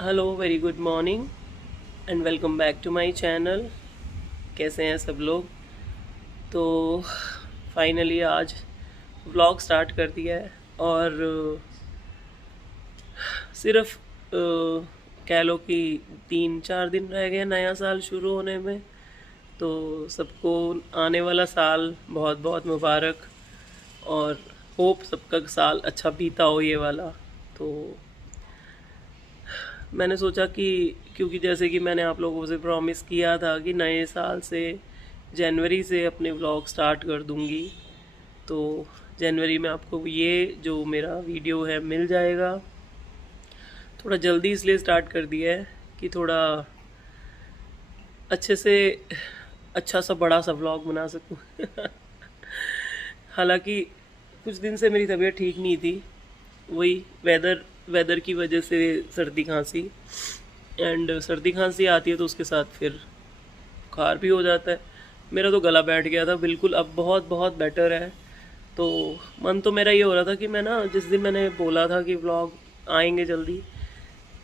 Hello, very good morning and welcome back to my channel. कैसे हैं सब लोग? तो फाइनली आज व्लॉग स्टार्ट कर दिया है और सिर्फ कह लो कि 3-4 दिन रह गए नया साल शुरू होने में। तो सबको आने वाला साल बहुत बहुत मुबारक और होप सबका साल अच्छा बीता हो ये वाला। तो मैंने सोचा कि क्योंकि जैसे कि मैंने आप लोगों से प्रॉमिस किया था कि नए साल से जनवरी से अपने व्लॉग स्टार्ट कर दूंगी, तो जनवरी में आपको ये जो मेरा वीडियो है मिल जाएगा। थोड़ा जल्दी इसलिए स्टार्ट कर दिया है कि थोड़ा अच्छे से अच्छा सा बड़ा सा व्लॉग बना सकूं। हालांकि कुछ दिन से मेरी तबीयत ठीक नहीं थी, वही वेदर वेदर की वजह से सर्दी खांसी, एंड सर्दी खांसी आती है तो उसके साथ फिर बुखार भी हो जाता है। मेरा तो गला बैठ गया था बिल्कुल, अब बहुत बहुत बेटर है। तो मन तो मेरा ये हो रहा था कि मैं ना जिस दिन मैंने बोला था कि व्लॉग आएंगे जल्दी,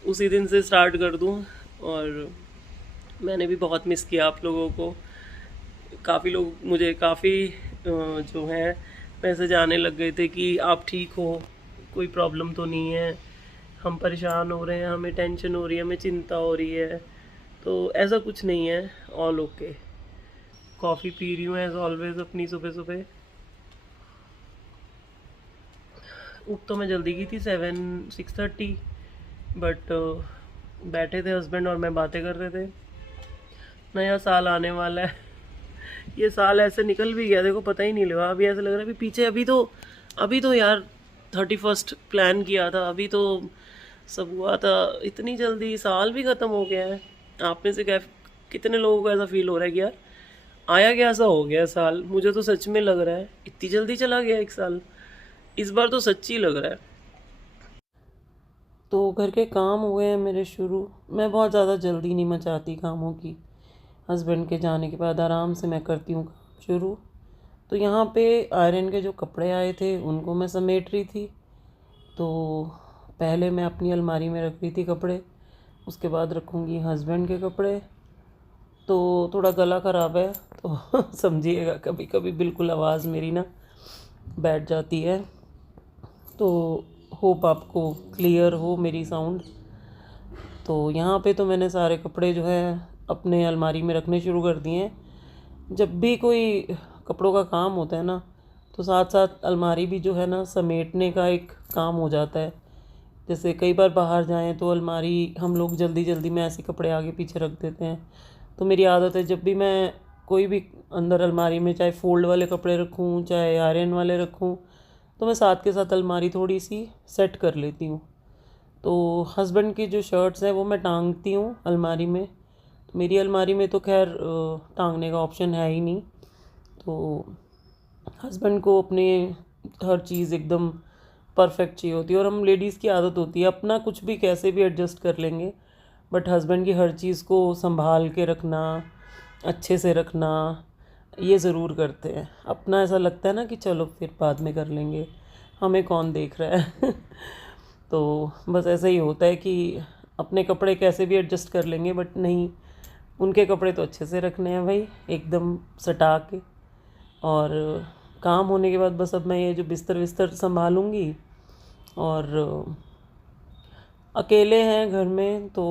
उसी दिन से स्टार्ट कर दूं। और मैंने भी बहुत मिस किया आप लोगों को। काफ़ी लोग मुझे काफ़ी जो है मैसेज आने लग गए थे कि आप ठीक हो, कोई प्रॉब्लम तो नहीं है, हम परेशान हो रहे हैं, हमें टेंशन हो रही है, हमें चिंता हो रही है। तो ऐसा कुछ नहीं है, ऑल ओके। कॉफ़ी पी रही हूँ एज ऑलवेज अपनी सुबह सुबह। उठ तो मैं जल्दी की थी 6:30, बट बैठे थे हस्बैंड और मैं बातें कर रहे थे। नया साल आने वाला है। ये साल ऐसे निकल भी गया, देखो पता ही नहीं लगा। अभी ऐसा लग रहा है अभी पीछे, अभी तो यार 31st प्लान किया था, अभी तो सब हुआ था। इतनी जल्दी साल भी ख़त्म हो गया है। आप में से क्या कितने लोगों को ऐसा फील हो रहा है कि यार आया क्या सा हो गया साल? मुझे तो सच में लग रहा है इतनी जल्दी चला गया एक साल। इस बार तो सच्ची लग रहा है। तो घर के काम हुए हैं मेरे शुरू। मैं बहुत ज़्यादा जल्दी नहीं मचाती कामों की। हस्बैंड के जाने के बाद आराम से मैं करती हूँ काम शुरू। तो यहाँ पे आयरन के जो कपड़े आए थे उनको मैं समेट रही थी। तो पहले मैं अपनी अलमारी में रख रही थी कपड़े, उसके बाद रखूँगी हस्बैंड के कपड़े। तो थोड़ा गला ख़राब है तो समझिएगा, कभी कभी बिल्कुल आवाज़ मेरी ना बैठ जाती है। तो होप आपको क्लियर हो मेरी साउंड। तो यहाँ पे तो मैंने सारे कपड़े जो है अपने अलमारी में रखने शुरू कर दिए हैं। जब भी कोई कपड़ों का काम होता है ना, तो साथ साथ अलमारी भी जो है ना समेटने का एक काम हो जाता है। जैसे कई बार बाहर जाएं तो अलमारी हम लोग जल्दी जल्दी में ऐसे कपड़े आगे पीछे रख देते हैं। तो मेरी आदत है जब भी मैं कोई भी अंदर अलमारी में चाहे फोल्ड वाले कपड़े रखूँ चाहे आयरन वाले रखूँ, तो मैं साथ के साथ अलमारी थोड़ी सी सेट कर लेती हूँ। तो हस्बैंड की जो शर्ट्स हैं वो मैं टांगती हूँ अलमारी में। तो मेरी अलमारी में तो खैर टांगने का ऑप्शन है ही नहीं। तो हस्बैंड को अपने हर चीज़ एकदम परफेक्ट चाहिए होती है, और हम लेडीज़ की आदत होती है अपना कुछ भी कैसे भी एडजस्ट कर लेंगे, बट हस्बैंड की हर चीज़ को संभाल के रखना, अच्छे से रखना, ये ज़रूर करते हैं। अपना ऐसा लगता है ना कि चलो फिर बाद में कर लेंगे, हमें कौन देख रहा है। तो बस ऐसा ही होता है कि अपने कपड़े कैसे भी एडजस्ट कर लेंगे, बट नहीं, उनके कपड़े तो अच्छे से रखने हैं भाई, एकदम सटा के। और काम होने के बाद बस अब मैं ये जो बिस्तर विस्तर संभालूंगी। और अकेले हैं घर में तो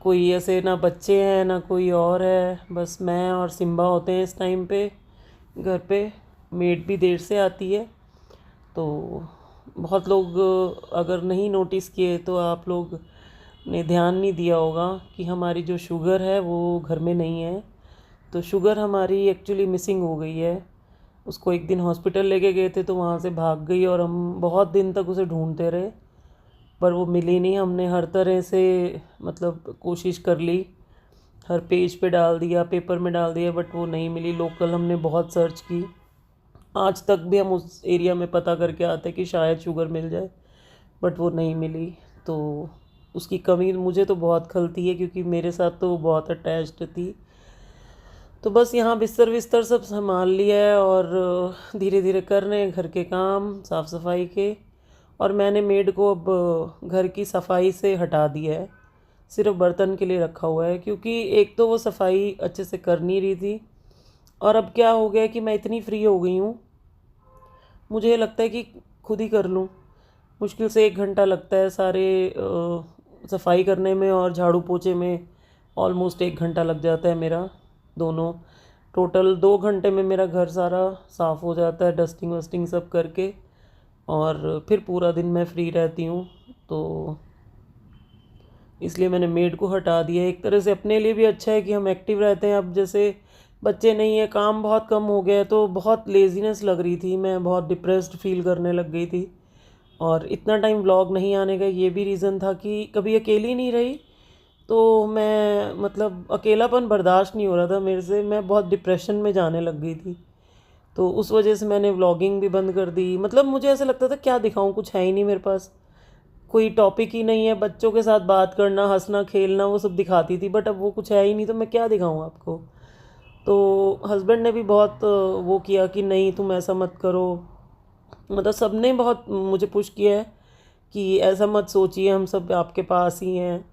कोई ऐसे ना बच्चे हैं ना कोई और है, बस मैं और सिम्बा होते हैं इस टाइम पे घर पे। मेड भी देर से आती है। तो बहुत लोग अगर नहीं नोटिस किए तो आप लोग ने ध्यान नहीं दिया होगा कि हमारी जो शुगर है वो घर में नहीं है। तो शुगर हमारी एक्चुअली मिसिंग हो गई है। उसको एक दिन हॉस्पिटल लेके गए थे तो वहाँ से भाग गई, और हम बहुत दिन तक उसे ढूंढते रहे पर वो मिली नहीं। हमने हर तरह से मतलब कोशिश कर ली, हर पेज पे डाल दिया, पेपर में डाल दिया, बट वो नहीं मिली। लोकल हमने बहुत सर्च की, आज तक भी हम उस एरिया में पता करके आते कि शायद शुगर मिल जाए, बट वो नहीं मिली। तो उसकी कमी मुझे तो बहुत खलती है क्योंकि मेरे साथ तो वो बहुत अटैच्ड थी। तो बस यहाँ बिस्तर विस्तर सब संभाल लिया है और धीरे धीरे कर रहे हैं घर के काम साफ़ सफाई के। और मैंने मेड को अब घर की सफाई से हटा दिया है, सिर्फ बर्तन के लिए रखा हुआ है, क्योंकि एक तो वो सफाई अच्छे से कर नहीं रही थी, और अब क्या हो गया कि मैं इतनी फ्री हो गई हूँ, मुझे लगता है कि खुद ही कर लूँ। मुश्किल से 1 घंटा लगता है सारे सफाई करने में और झाड़ू पोछे में, ऑलमोस्ट 1 घंटा लग जाता है मेरा दोनों। टोटल 2 घंटे में मेरा घर सारा साफ़ हो जाता है, डस्टिंग वस्टिंग सब करके, और फिर पूरा दिन मैं फ्री रहती हूँ। तो इसलिए मैंने मेड को हटा दिया। एक तरह से अपने लिए भी अच्छा है कि हम एक्टिव रहते हैं। अब जैसे बच्चे नहीं है, काम बहुत कम हो गया है, तो बहुत लेज़ीनेस लग रही थी, मैं बहुत डिप्रेस्ड फील करने लग गई थी। और इतना टाइम व्लॉग नहीं आने का ये भी रीज़न था कि कभी अकेली नहीं रही, तो मैं मतलब अकेलापन बर्दाश्त नहीं हो रहा था मेरे से, मैं बहुत डिप्रेशन में जाने लग गई थी। तो उस वजह से मैंने व्लॉगिंग भी बंद कर दी। मतलब मुझे ऐसा लगता था क्या दिखाऊं, कुछ है ही नहीं मेरे पास, कोई टॉपिक ही नहीं है। बच्चों के साथ बात करना, हंसना खेलना, वो सब दिखाती थी, बट अब वो कुछ है ही नहीं, तो मैं क्या दिखाऊं आपको। तो हस्बैंड ने भी बहुत वो किया कि नहीं तुम ऐसा मत करो, मतलब सब ने बहुत मुझे पुश किया है कि ऐसा मत सोचिए, हम सब आपके पास ही हैं।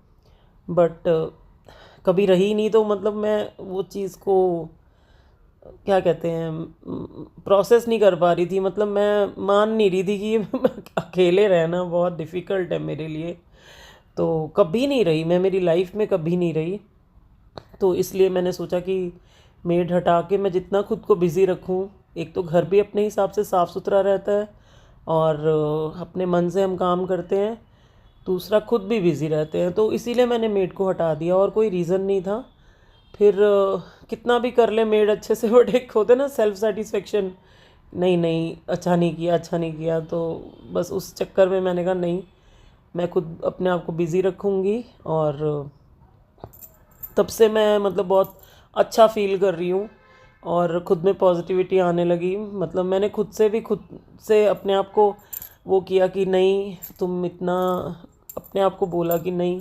बट कभी रही नहीं, तो मतलब मैं वो चीज़ को क्या कहते हैं, प्रोसेस नहीं कर पा रही थी। मतलब मैं मान नहीं रही थी कि अकेले रहना बहुत डिफ़िकल्ट है मेरे लिए। तो कभी नहीं रही मैं, मेरी लाइफ में कभी नहीं रही। तो इसलिए मैंने सोचा कि मेड हटा के मैं जितना खुद को बिज़ी रखूं, एक तो घर भी अपने हिसाब से साफ़ सुथरा रहता है, और अपने मन से हम काम करते हैं, दूसरा खुद भी बिज़ी रहते हैं। तो इसीलिए मैंने मेड को हटा दिया, और कोई रीज़न नहीं था। फिर कितना भी कर ले मेड अच्छे से, बट एक होते ना सेल्फ सेटिस्फेक्शन, नहीं नहीं अच्छा नहीं किया, अच्छा नहीं किया। तो बस उस चक्कर में मैंने कहा नहीं, मैं खुद अपने आप को बिज़ी रखूँगी। और तब से मैं मतलब बहुत अच्छा फ़ील कर रही हूँ, और ख़ुद में पॉजिटिविटी आने लगी। मतलब मैंने खुद से अपने आप को वो किया कि नहीं तुम इतना, अपने आप को बोला कि नहीं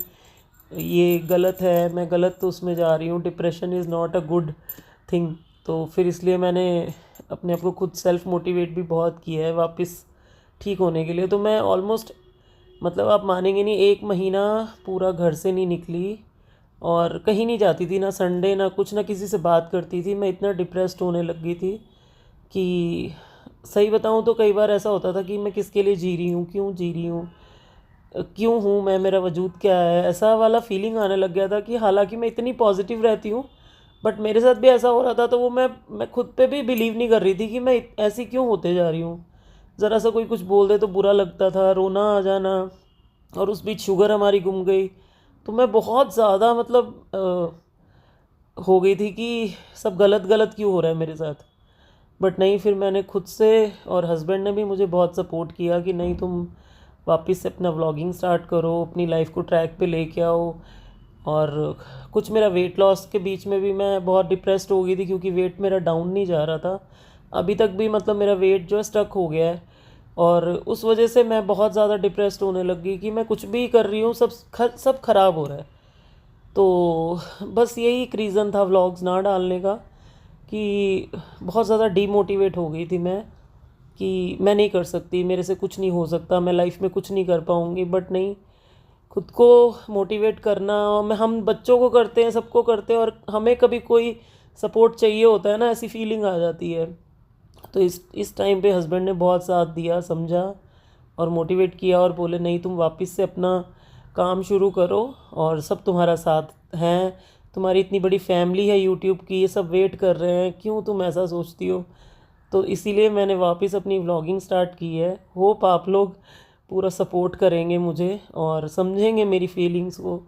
ये गलत है, मैं गलत तो उसमें जा रही हूँ, depression is not a good thing. तो फिर इसलिए मैंने अपने आप को खुद सेल्फ मोटिवेट भी बहुत किया है वापस ठीक होने के लिए। तो मैं ऑलमोस्ट, मतलब आप मानेंगे नहीं, 1 महीना पूरा घर से नहीं निकली, और कहीं नहीं जाती थी, ना संडे ना कुछ, ना किसी से बात करती थी। मैं इतना डिप्रेस्ड होने लग गई थी कि सही बताऊँ तो कई बार ऐसा होता था कि मैं किसके लिए जी रही हूँ, क्यों जी रही हूँ, क्यों हूँ मैं, मेरा वजूद क्या है, ऐसा वाला फीलिंग आने लग गया था। कि हालांकि मैं इतनी पॉजिटिव रहती हूँ, बट मेरे साथ भी ऐसा हो रहा था। तो वो मैं खुद पे भी बिलीव नहीं कर रही थी कि मैं ऐसी क्यों होते जा रही हूँ। ज़रा सा कोई कुछ बोल दे तो बुरा लगता था, रोना आ जाना, और उस बीच शुगर हमारी गुम गई। तो मैं बहुत ज़्यादा मतलब हो गई थी कि सब गलत गलत क्यों हो रहा है मेरे साथ। बट नहीं, फिर मैंने खुद से, और हस्बैंड ने भी मुझे बहुत सपोर्ट किया कि नहीं तुम वापस से अपना व्लॉगिंग स्टार्ट करो, अपनी लाइफ को ट्रैक पे लेके आओ। और कुछ मेरा वेट लॉस के बीच में भी मैं बहुत डिप्रेस्ड हो गई थी, क्योंकि वेट मेरा डाउन नहीं जा रहा था अभी तक भी, मतलब मेरा वेट जो है स्टक हो गया है। और उस वजह से मैं बहुत ज़्यादा डिप्रेस्ड होने लग गई कि मैं कुछ भी कर रही हूँ सब खराब हो रहा है। तो बस यही एक रीज़न था व्लॉग्स ना डालने का, कि बहुत ज़्यादा डीमोटिवेट हो गई थी मैं, कि मैं नहीं कर सकती, मेरे से कुछ नहीं हो सकता, मैं लाइफ में कुछ नहीं कर पाऊँगी। बट नहीं, खुद को मोटिवेट करना, हम बच्चों को करते हैं, सबको करते हैं, और हमें कभी कोई सपोर्ट चाहिए होता है ना, ऐसी फीलिंग आ जाती है। तो इस टाइम पे हस्बैंड ने बहुत साथ दिया, समझा और मोटिवेट किया, और बोले नहीं तुम वापस से अपना काम शुरू करो, और सब तुम्हारा साथ हैं, तुम्हारी इतनी बड़ी फैमिली है यूट्यूब की, ये सब वेट कर रहे हैं, क्यों तुम ऐसा सोचती हो। तो इसीलिए मैंने वापस अपनी व्लॉगिंग स्टार्ट की है। होप आप लोग पूरा सपोर्ट करेंगे मुझे, और समझेंगे मेरी फीलिंग्स को।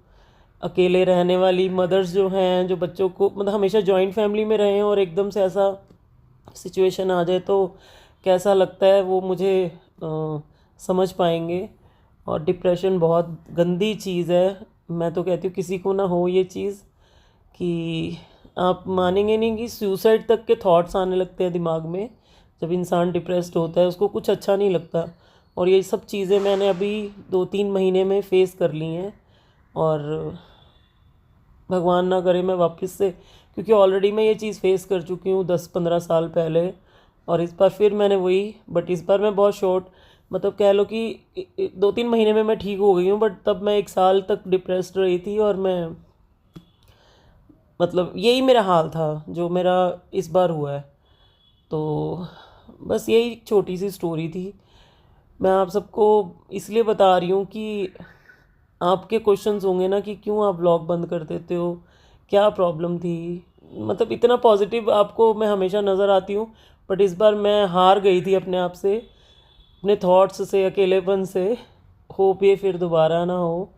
अकेले रहने वाली मदर्स जो हैं, जो बच्चों को, मतलब हमेशा जॉइंट फैमिली में रहे हैं, और एकदम से ऐसा सिचुएशन आ जाए तो कैसा लगता है, वो मुझे समझ पाएंगे। और डिप्रेशन बहुत गंदी चीज़ है, मैं तो कहती हूँ किसी को ना हो ये चीज़, कि आप मानेंगे नहीं कि सुसाइड तक के थॉट्स आने लगते हैं दिमाग में। जब इंसान डिप्रेस्ड होता है उसको कुछ अच्छा नहीं लगता। और ये सब चीज़ें मैंने अभी 2-3 महीने में फ़ेस कर ली हैं, और भगवान ना करे मैं वापस से, क्योंकि ऑलरेडी मैं ये चीज़ फ़ेस कर चुकी हूँ 10-15 साल पहले, और इस बार फिर मैंने वही, बट इस बार मैं बहुत शॉर्ट मतलब कह लो कि 2-3 महीने में मैं ठीक हो गई हूँ, बट तब मैं 1 साल तक डिप्रेस्ड रही थी। और मैं मतलब यही मेरा हाल था जो मेरा इस बार हुआ है। तो बस यही एक छोटी सी स्टोरी थी। मैं आप सबको इसलिए बता रही हूँ कि आपके क्वेश्चंस होंगे ना कि क्यों आप व्लॉग बंद कर देते हो, क्या प्रॉब्लम थी। मतलब इतना पॉजिटिव आपको मैं हमेशा नज़र आती हूँ, बट इस बार मैं हार गई थी अपने आप से, अपने थॉट्स से, अकेलेपन से। होप ये फिर दोबारा ना हो।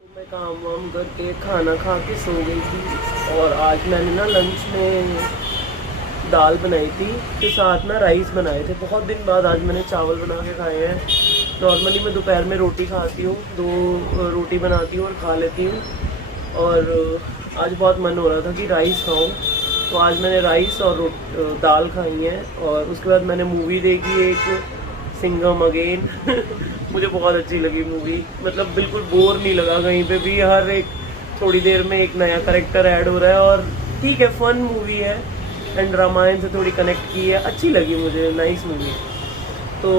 मैं काम वाम करके खाना खा के सो गई थी। और आज मैंने ना लंच में दाल बनाई थी, के साथ ना राइस बनाए थे। बहुत दिन बाद आज मैंने चावल बना के खाए हैं। नॉर्मली मैं दोपहर में रोटी खाती हूँ, 2 रोटी बनाती हूँ और खा लेती हूँ। और आज बहुत मन हो रहा था कि राइस खाऊं, तो आज मैंने राइस और दाल खाई है। और उसके बाद मैंने मूवी देखी एक, सिंघम अगेन। मुझे बहुत अच्छी लगी मूवी। मतलब बिल्कुल बोर नहीं लगा कहीं पे भी, हर एक थोड़ी देर में एक नया करेक्टर ऐड हो रहा है। और ठीक है, फन मूवी है एंड रामायण से थोड़ी कनेक्ट की है, अच्छी लगी मुझे, नाइस मूवी। तो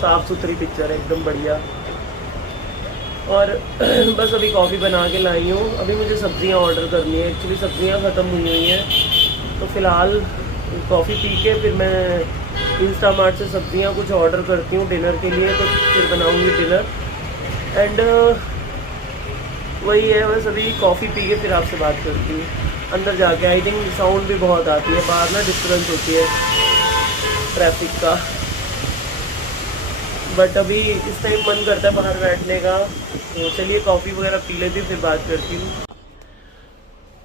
साफ़ सुथरी पिक्चर है, एकदम बढ़िया। और बस अभी कॉफ़ी बना के लाई हूँ। अभी मुझे सब्ज़ियाँ ऑर्डर करनी है, एक्चुअली सब्ज़ियाँ ख़त्म हुई हैं। तो फ़िलहाल कॉफ़ी पी के फिर मैं इंस्टामार्ट से सब्ज़ियाँ कुछ ऑर्डर करती हूँ डिनर के लिए, तो फिर बनाऊँगी डिनर। एंड वही है, बस अभी कॉफ़ी पी के फिर आपसे बात करती हूँ। अंदर जाके आई थिंक साउंड भी बहुत आती है, बाहर ना डिस्टर्बेंस होती है ट्रैफिक का। बट अभी इस टाइम मन करता है बाहर बैठने का, तो चलिए कॉफ़ी वगैरह पी लेती हूँ, फिर बात करती हूँ।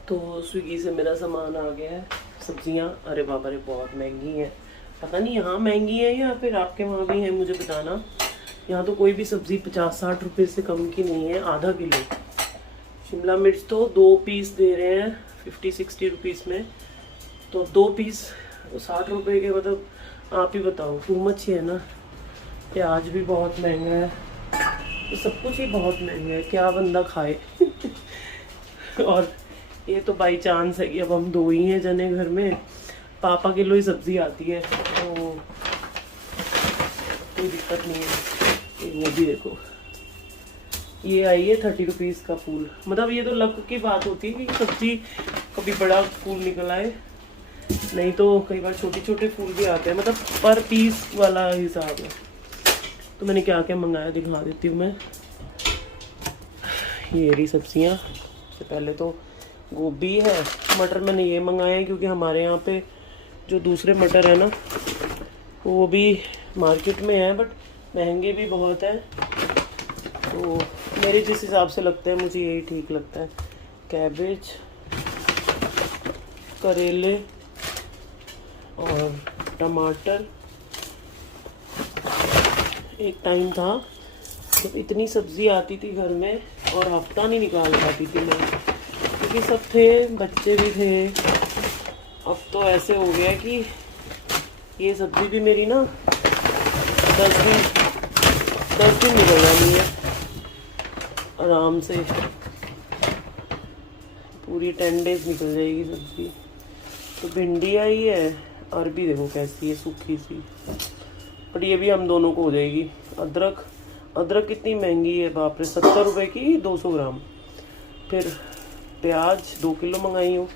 तो स्विगी से मेरा सामान आ गया है, सब्जियाँ। अरे बाबा रे, बहुत महंगी हैं। पता नहीं यहाँ महंगी है या फिर आपके वहाँ भी है, मुझे बताना। यहाँ तो कोई भी सब्ज़ी 50-60 रुपये से कम की नहीं है, आधा किलो। शिमला मिर्च तो 2 पीस दे रहे हैं 50-60 रुपीज़ में, तो 2 पीस 60 रुपये के। मतलब आप ही बताओ, टू मच ही है ना। प्याज भी बहुत महंगा है, तो सब कुछ ही बहुत महंगा है, क्या बंदा खाए। और ये तो बाई चांस है कि अब हम 2 ही हैं जने घर में, पापा किलो ही सब्ज़ी आती है, तो कोई दिक्कत नहीं है। वो भी देखो, ये आई है 30 रुपीज़ का फूल। मतलब ये तो लक की बात होती है कि सब्ज़ी कभी बड़ा फूल निकल आए, नहीं तो कई बार छोटे छोटे फूल भी आते हैं। मतलब पर पीस वाला हिसाब है। तो मैंने क्या क्या मंगाया दिखा देती हूँ मैं। ये रही सब्जियाँ। सबसे पहले तो गोभी है, मटर मैंने ये मंगाए हैं क्योंकि हमारे यहाँ पे जो दूसरे मटर है ना, वो भी मार्केट में है, बट महंगे भी बहुत है। तो मेरे जिस हिसाब से लगता है, मुझे यही ठीक लगता है। कैबेज, करेले और टमाटर। एक टाइम था जब इतनी सब्ज़ी आती थी घर में और हफ्ता नहीं निकाल पाती थी मैं, क्योंकि सब थे, बच्चे भी थे। अब तो ऐसे हो गया कि ये सब्ज़ी भी मेरी ना 10 दिन निकल जानी है आराम से। पूरी 10 डेज निकल जाएगी सब्ज़ी। तो भिंडी आई है, अरबी देखो कैसी है, सूखी सी, बट ये भी हम दोनों को हो जाएगी। अदरक कितनी महंगी है, बाप रे, 70 रुपये की 200 ग्राम। फिर प्याज 2 किलो मंगाई हूँ,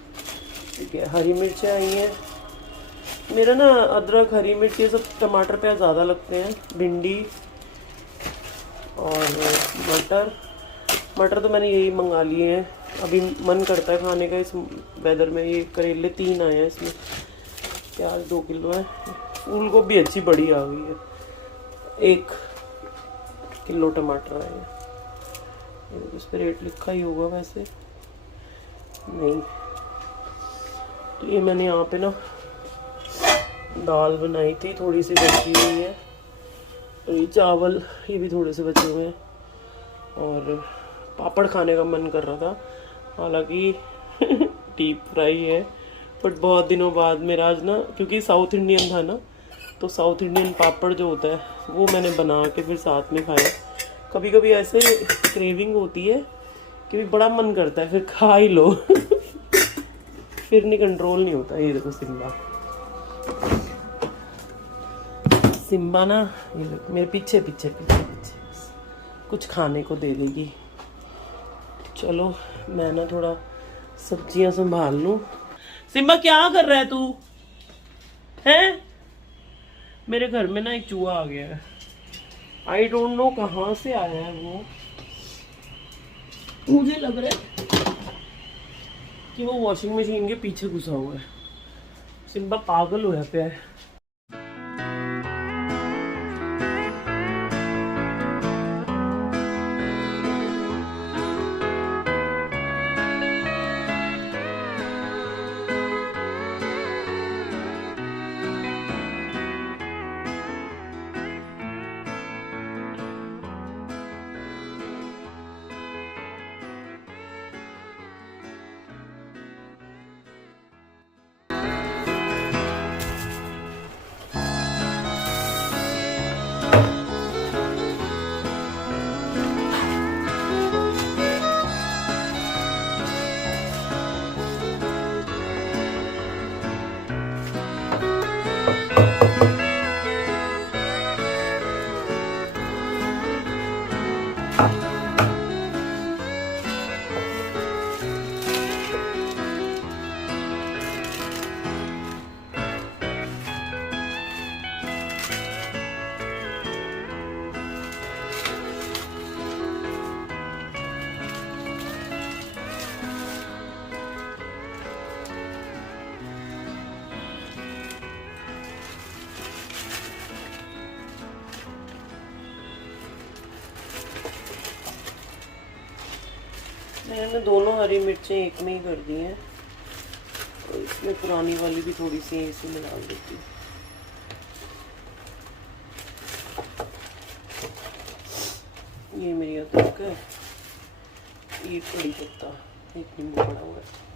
ठीक है। हरी मिर्चें आई हैं। मेरा ना अदरक, हरी मिर्च, ये सब, टमाटर प्याज ज़्यादा लगते हैं। भिंडी और मटर तो मैंने यही मंगा लिए हैं, अभी मन करता है खाने का इस वेदर में। ये करेले 3 आए हैं इसमें। प्याज 2 किलो है। फूल गोभी अच्छी बड़ी आ गई है। 1 किलो टमाटर आए हैं। इस पर रेट लिखा ही होगा वैसे, नहीं तो ये मैंने यहाँ पे ना दाल बनाई थी, थोड़ी सी बची हुई है। और ये चावल, ये भी थोड़े से बचे हुए हैं। और पापड़ खाने का मन कर रहा था, हालांकि डीप फ्राई है, बट बहुत दिनों बाद मेरा आज ना, क्योंकि साउथ इंडियन था ना, तो साउथ इंडियन पापड़ जो होता है वो मैंने बना के फिर साथ में खाया। कभी कभी ऐसे क्रेविंग होती है कि बड़ा मन करता है, फिर खा ही लो फिर नहीं, कंट्रोल नहीं होता। ये देखो सिम्बा, सिम्बा ना, ये देखो मेरे पीछे पीछे पीछे पीछे कुछ खाने को दे देगी। चलो मैं ना थोड़ा सब्जियां संभाल लूं। सिम्बा क्या कर रहा है तू? है मेरे घर में ना एक चूहा आ गया है, आई डोंट नो कहाँ से आया है वो। मुझे लग रहा है कि वो वॉशिंग मशीन के पीछे घुसा हुआ है। सिम्बा पागल होया पे है। मैंने दोनों हरी मिर्चें एक में ही कर दी हैं, और इसमें पुरानी वाली भी थोड़ी सी इसी में डाल देती हूँ। ये मेरी अदरक है, ये कड़ी पत्ता, एक नींबू पड़ा हुआ है।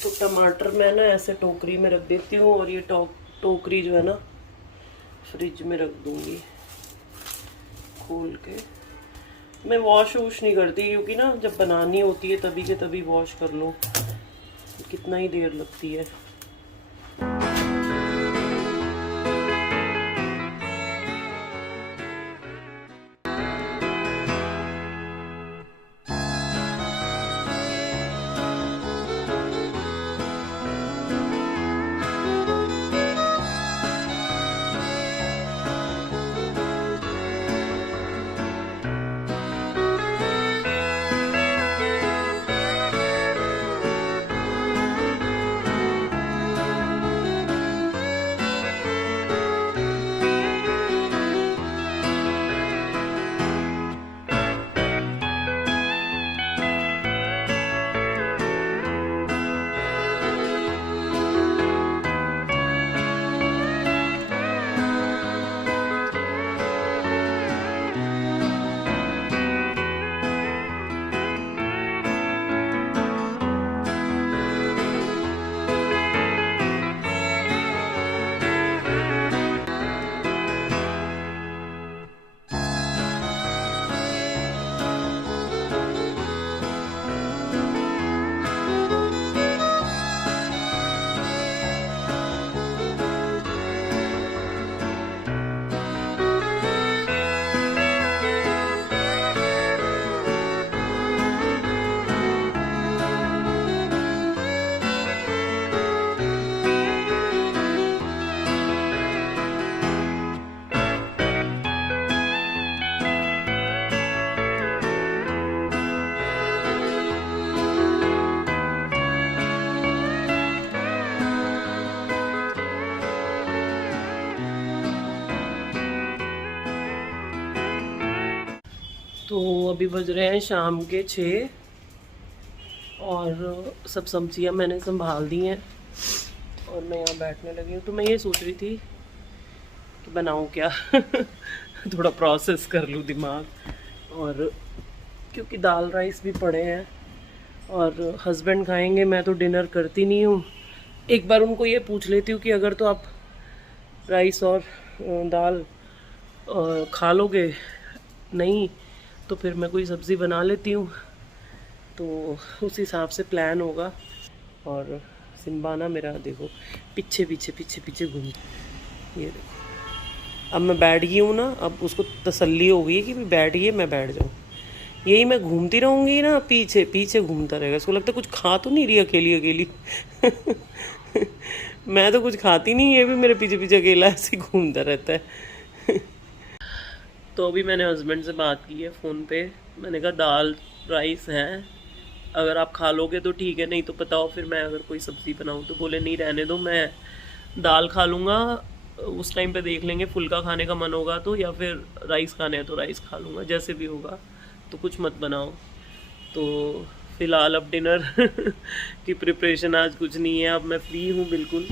तो टमाटर मैं ना ऐसे टोकरी में रख देती हूँ, और ये टोकरी जो है ना फ्रिज में रख दूंगी खोल के। मैं वॉश नहीं करती, क्योंकि ना जब बनानी होती है तभी के तभी वॉश कर लो, कितना ही देर लगती है। तो अभी बज रहे हैं शाम के 6 और सब सब्जियां मैंने संभाल दी हैं और मैं यहाँ बैठने लगी हूँ। तो मैं ये सोच रही थी कि बनाऊँ क्या थोड़ा प्रोसेस कर लूँ दिमाग, और क्योंकि दाल राइस भी पड़े हैं और हस्बैंड खाएंगे, मैं तो डिनर करती नहीं हूँ। एक बार उनको ये पूछ लेती हूँ कि अगर तो आप राइस और दाल खा लोगे, नहीं तो फिर मैं कोई सब्ज़ी बना लेती हूँ, तो उस हिसाब से प्लान होगा। और सिम्बा ना मेरा देखो पीछे पीछे पीछे पीछे घूम, ये देखो अब मैं बैठ गई हूँ ना, अब उसको तसल्ली हो गई है कि भी बैठ गई है, मैं बैठ जाऊँ। यही मैं घूमती रहूँगी ना, पीछे पीछे घूमता रहेगा। इसको लगता है कुछ खा तो नहीं रही अकेली अकेली मैं तो कुछ खाती नहीं, ये भी मेरे पीछे पीछे अकेला ऐसे घूमता रहता है तो अभी मैंने हस्बैंड से बात की है फ़ोन पे। मैंने कहा दाल राइस है, अगर आप खा लोगे तो ठीक है, नहीं तो बताओ फिर मैं अगर कोई सब्ज़ी बनाऊँ। तो बोले नहीं रहने दो, मैं दाल खा लूँगा, उस टाइम पे देख लेंगे, फुल्का खाने का मन होगा तो, या फिर राइस खाने हैं तो राइस खा लूँगा, जैसे भी होगा, तो कुछ मत बनाओ। तो फ़िलहाल अब डिनर की प्रिपरेशन आज कुछ नहीं है, अब मैं फ्री हूँ बिल्कुल।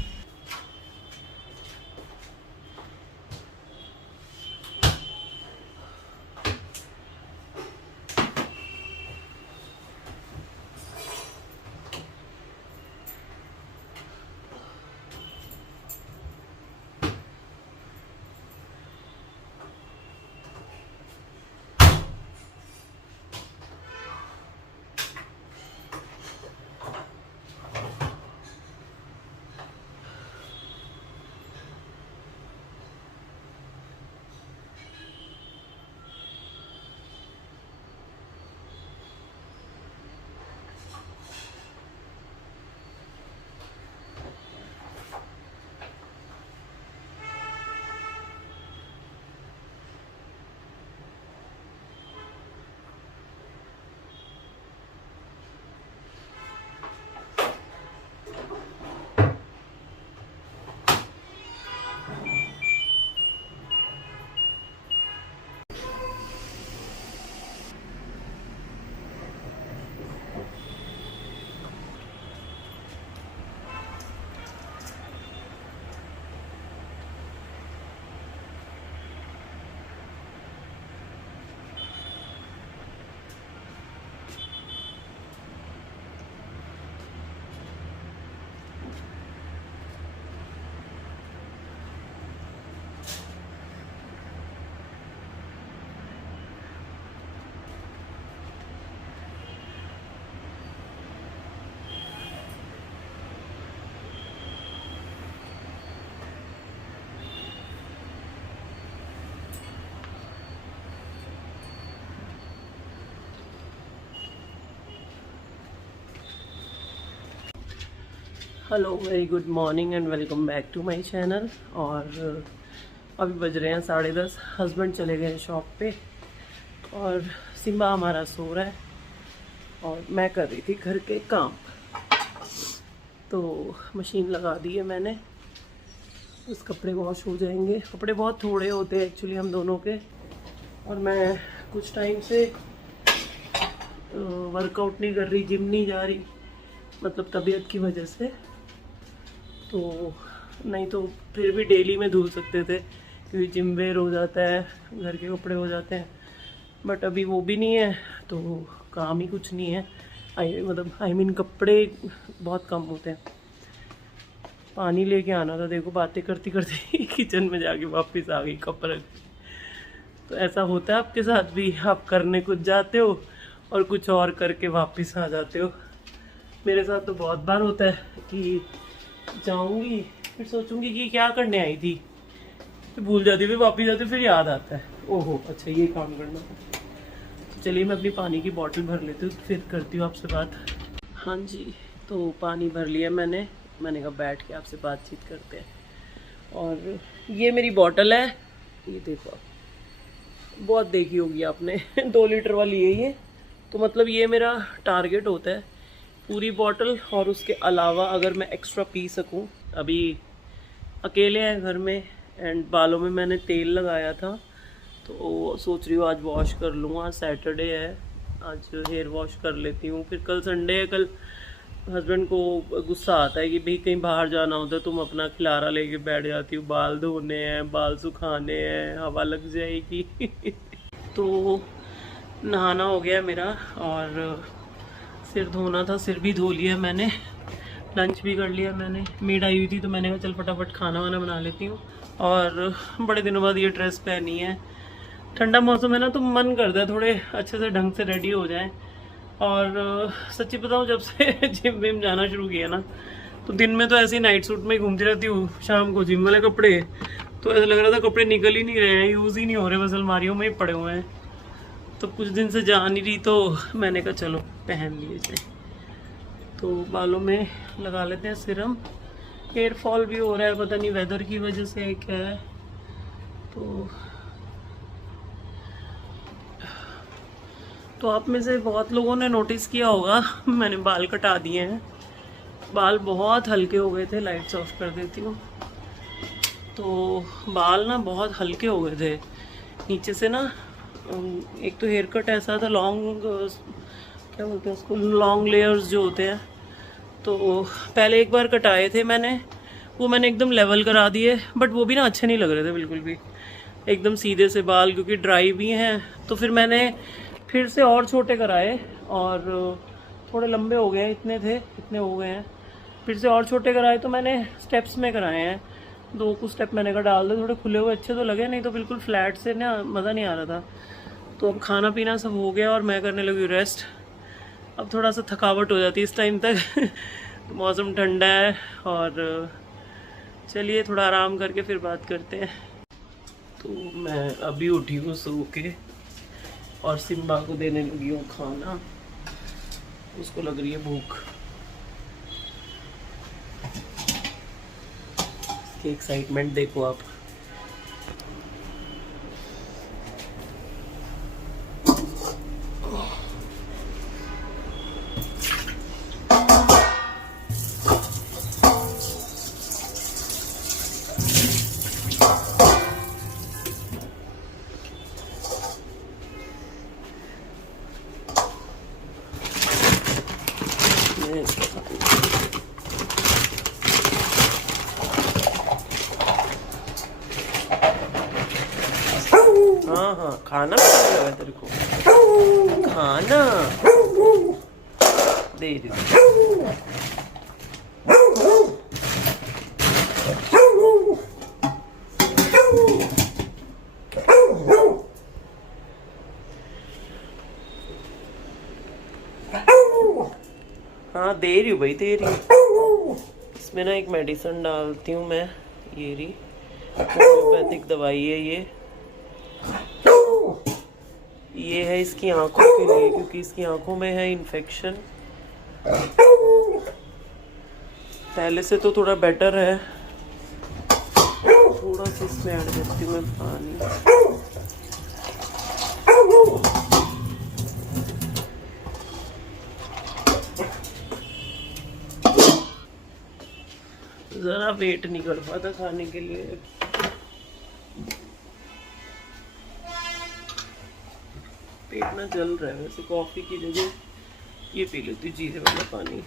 Hello, very good morning and welcome back to my channel. और अभी बज रहे हैं 10:30। हस्बैंड चले गए शॉप पे और सिम्बा हमारा सो रहा है और मैं कर रही थी घर के काम। तो मशीन लगा दी है मैंने, बस कपड़े वॉश हो जाएंगे। कपड़े बहुत थोड़े होते हैं एक्चुअली हम दोनों के, और मैं कुछ टाइम से वर्कआउट नहीं कर रही, जिम नहीं जा रही, मतलब तबीयत की वजह से। तो नहीं तो फिर भी डेली में धुल सकते थे, क्योंकि जिम वेयर हो जाता है, घर के कपड़े हो जाते हैं। बट अभी वो भी नहीं है, तो काम ही कुछ नहीं है। आई मीन कपड़े बहुत कम होते हैं। पानी लेके आना था, देखो बातें करती करती किचन में जाके वापस आ गई कप रख। तो ऐसा होता है आपके साथ भी, आप करने कुछ जाते हो और कुछ और करके वापस आ जाते हो। मेरे साथ तो बहुत बार होता है कि जाऊंगी, फिर सोचूंगी कि क्या करने आई थी, फिर भूल जाती, फिर वापस जाती, फिर याद आता है ओहो अच्छा ये काम करना। तो चलिए मैं अपनी पानी की बोतल भर लेती हूँ, फिर करती हूँ आपसे बात। हाँ जी, तो पानी भर लिया मैंने कहा बैठ के आपसे बातचीत करते हैं। और ये मेरी बोतल है, ये देखो आप, बहुत देखी होगी आपने 2 लीटर वाली है ये। तो मतलब ये मेरा टारगेट होता है पूरी बॉटल, और उसके अलावा अगर मैं एक्स्ट्रा पी सकूं। अभी अकेले हैं घर में, एंड बालों में मैंने तेल लगाया था, तो सोच रही हूँ आज वॉश कर लूँ, आज सैटरडे है, आज हेयर वॉश कर लेती हूँ। फिर कल संडे है, कल हस्बैंड को गुस्सा आता है कि भाई कहीं बाहर जाना होता है तुम अपना खिलारा लेके बैठ जाती हो, बाल धोने हैं, बाल सुखाने हैं, हवा लग जाएगी। तो नहाना हो गया मेरा और सिर धोना था, सिर भी धो लिया मैंने, लंच भी कर लिया मैंने। मेड आई हुई थी तो मैंने कहा चल फटाफट खाना वाना बना लेती हूँ। और बड़े दिनों बाद ये ड्रेस पहनी है, ठंडा मौसम है ना तो मन करता है थोड़े अच्छे से ढंग से रेडी हो जाएं। और सच्ची बताऊँ जब से जिम विम जाना शुरू किया ना तो दिन में तो ऐसे ही नाइट सूट में ही घूमती रहती हूँ, शाम को जिम वाले कपड़े, तो ऐसा लग रहा था कपड़े निकल ही नहीं रहे हैं, यूज़ ही नहीं हो रहे, बस अलमारियों में ही पड़े हुए हैं। तो कुछ दिन से जा नहीं रही तो मैंने कहा चलो पहन लिए जाए। तो बालों में लगा लेते हैं सीरम। हेयर फॉल भी हो रहा है, पता नहीं वेदर की वजह से क्या है। तो आप में से बहुत लोगों ने नोटिस किया होगा मैंने बाल कटा दिए हैं, बाल बहुत हल्के हो गए थे। लाइट्स ऑफ कर देती हूँ। तो बाल ना बहुत हल्के हो गए थे नीचे से ना। एक तो हेयर कट ऐसा था लॉन्ग, क्या बोलते हैं उसको, लॉन्ग लेयर्स जो होते हैं। तो पहले एक बार कटाए थे मैंने, वो मैंने एकदम लेवल करा दिए, बट वो भी ना अच्छे नहीं लग रहे थे बिल्कुल भी, एकदम सीधे से बाल, क्योंकि ड्राई भी हैं। तो फिर मैंने फिर से और छोटे कराए और थोड़े लंबे हो गए, इतने थे इतने हो गए हैं, फिर से और छोटे कराए। तो मैंने स्टेप्स में कराए हैं, दो कुछ स्टेप मैंने कहा डाल दे, थोड़े खुले हुए अच्छे तो लगे, नहीं तो बिल्कुल फ्लैट से ना मज़ा नहीं आ रहा था। तो अब खाना पीना सब हो गया और मैं करने लगी रेस्ट। अब थोड़ा सा थकावट हो जाती है इस टाइम तक। मौसम ठंडा है और चलिए थोड़ा आराम करके फिर बात करते हैं। तो मैं अभी उठी हूँ सो के और सिम्बा को देने लगी हूँ खाना, उसको लग रही है भूख। इसकी एक्साइटमेंट देखो आप। हाँ हाँ खाना पसंद है तेरे को, खाना दे रही हूँ। हाँ दे रही हूँ भाई, दे रही हूँ। इसमें ना एक मेडिसिन डालती हूँ मैं, ये रही होम्योपैथिक दवाई है ये है इसकी आंखों के लिए, क्योंकि इसकी आंखों में है इन्फेक्शन। पहले से तो थोड़ा बेटर है। थोड़ा सा इसमें ऐड करती हूँ मैं पानी। ज़रा वेट नहीं कर पाता खाने के लिए। पेट ना जल रहा है, वैसे कॉफ़ी की जगह ये पी लेती हूँ जीरे वाला पानी।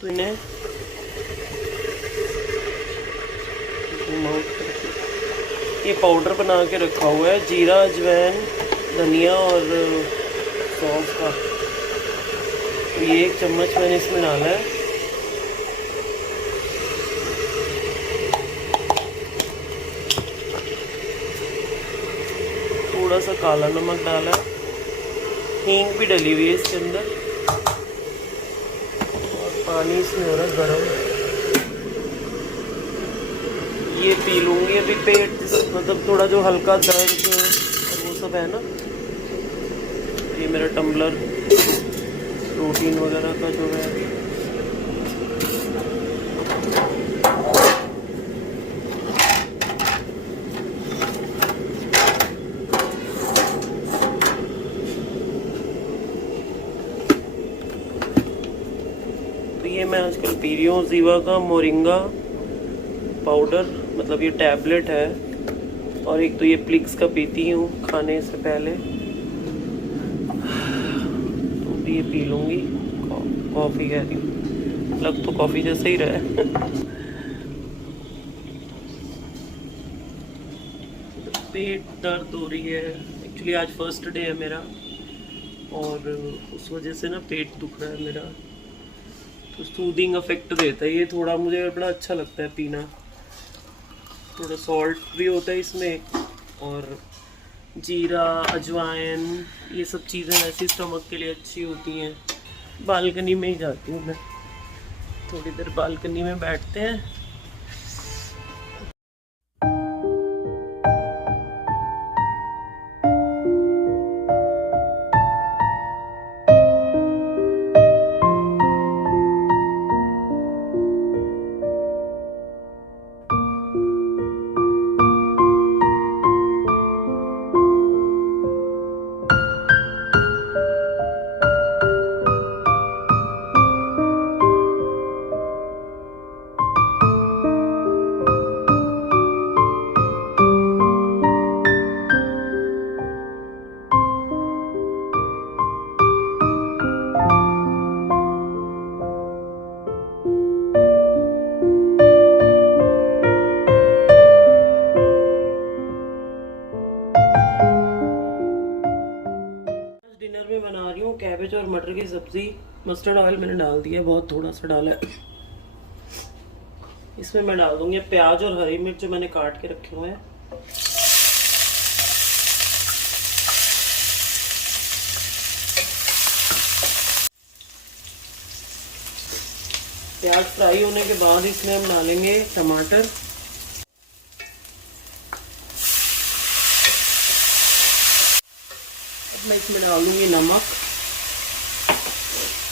तो इन्हें ये पाउडर बना के रखा हुआ है, जीरा, अजवाइन, धनिया और सौंफ का। तो ये 1 चम्मच मैंने इसमें डाला है। थोड़ा सा काला नमक डाला है, हींग भी डली हुई है इसके अंदर, और पानी इसमें हो रहा है गर्म। ये पी लूँगी अभी। पेट मतलब थोड़ा जो हल्का दर्द और वो सब है ना, ये मेरा टम्बलर प्रोटीन वगैरह का जो है। तो ये मैं आजकल पी रही हूँ जीवा का मोरिंगा पाउडर, मतलब ये टैबलेट है, और एक तो ये प्लिक्स का पीती हूँ खाने से पहले, तो भी ये पी लूँगी। कॉफ़ी कह रही हूँ, लग तो कॉफ़ी जैसे ही रहा है। पेट दर्द हो रही है, एक्चुअली आज फर्स्ट डे है मेरा, और उस वजह से ना पेट दुख रहा है मेरा, तो सूदिंग इफेक्ट देता है ये थोड़ा, मुझे बड़ा अच्छा लगता है पीना। थोड़ा सॉल्ट भी होता है इसमें, और जीरा, अजवाइन, ये सब चीज़ें वैसे स्टमक के लिए अच्छी होती हैं। बालकनी में ही जाती हूँ मैं, थोड़ी देर बालकनी में बैठते हैं। डिनर में बना रही हूँ कैबेज और मटर की सब्जी। मस्टर्ड ऑयल मैंने डाल दिया, बहुत थोड़ा सा डाला है। इसमें मैं डाल दूंगी प्याज और हरी मिर्च जो मैंने काट के रखे हुए हैं। प्याज फ्राई होने के बाद इसमें हम डालेंगे टमाटर, मैं इसमें डाल दूंगी नमक।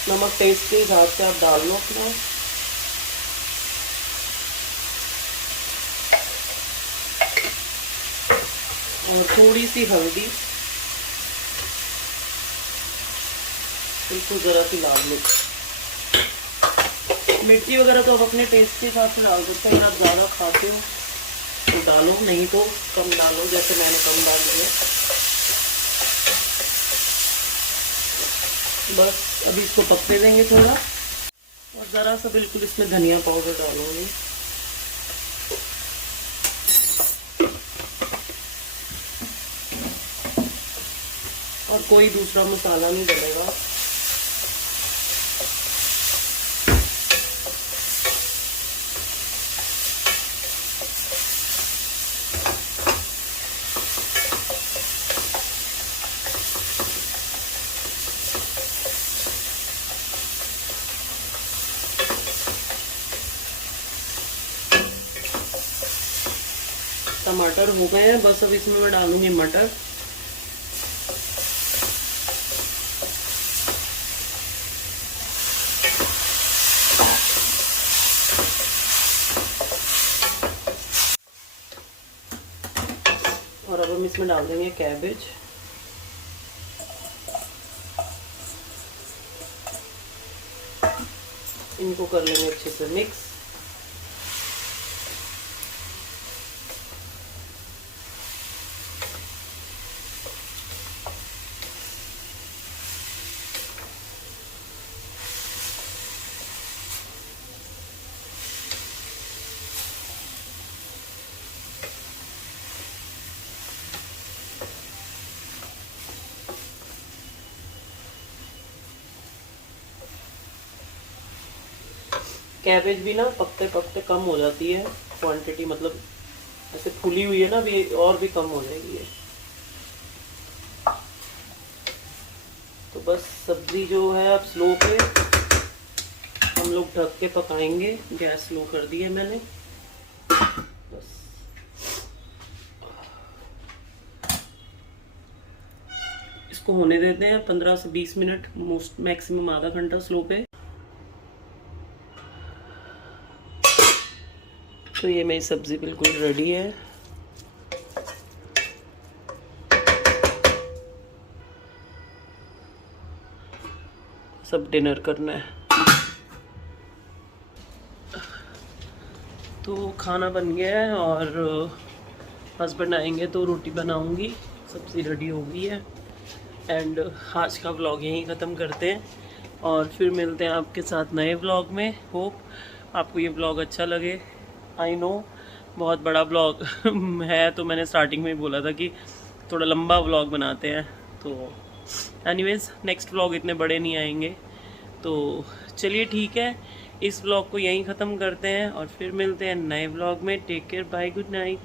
नमक टेस्ट के हिसाब से आप डाल लो अपना। और थोड़ी सी हल्दी, बिल्कुल ज़रा सी लाल मिर्च। मिर्ची वगैरह तो आप अपने टेस्ट के हिसाब से डाल सकते हैं, अगर आप ज़्यादा खाते हो तो डालो, नहीं तो कम डालो, जैसे मैंने कम डाल लिया। बस अभी इसको पकने देंगे थोड़ा, और ज़रा सा बिल्कुल इसमें धनिया पाउडर डालूंगी। और कोई दूसरा मसाला नहीं डलेगा। टमाटर हो गए हैं, बस अब इसमें मैं डालूंगी मटर। और अब हम इसमें डाल देंगे कैबेज। इनको कर लेंगे अच्छे से मिक्स। कैबेज भी ना पकते पकते कम हो जाती है क्वांटिटी, मतलब ऐसे फूली हुई है ना, अभी और भी कम हो जाएगी ये। तो बस सब्जी जो है अब स्लो पे हम लोग ढक के पकाएंगे। गैस स्लो कर दी है मैंने। बस इसको होने देते हैं 15 से 20 मिनट, मोस्ट मैक्सिमम आधा घंटा स्लो पे। तो ये मेरी सब्ज़ी बिल्कुल रेडी है। सब डिनर करना है। तो खाना बन गया है और हस्बैंड आएंगे तो रोटी बनाऊंगी, सब्ज़ी रेडी हो गई है। एंड आज का व्लॉग यहीं ख़त्म करते हैं और फिर मिलते हैं आपके साथ नए व्लॉग में। होप आपको ये व्लॉग अच्छा लगे। आई नो बहुत बड़ा व्लॉग है, तो मैंने स्टार्टिंग में ही बोला था कि थोड़ा लंबा व्लॉग बनाते हैं। तो एनीवेज नेक्स्ट व्लॉग इतने बड़े नहीं आएंगे। तो चलिए ठीक है, इस व्लॉग को यहीं ख़त्म करते हैं और फिर मिलते हैं नए व्लॉग में। Take care, bye, good night.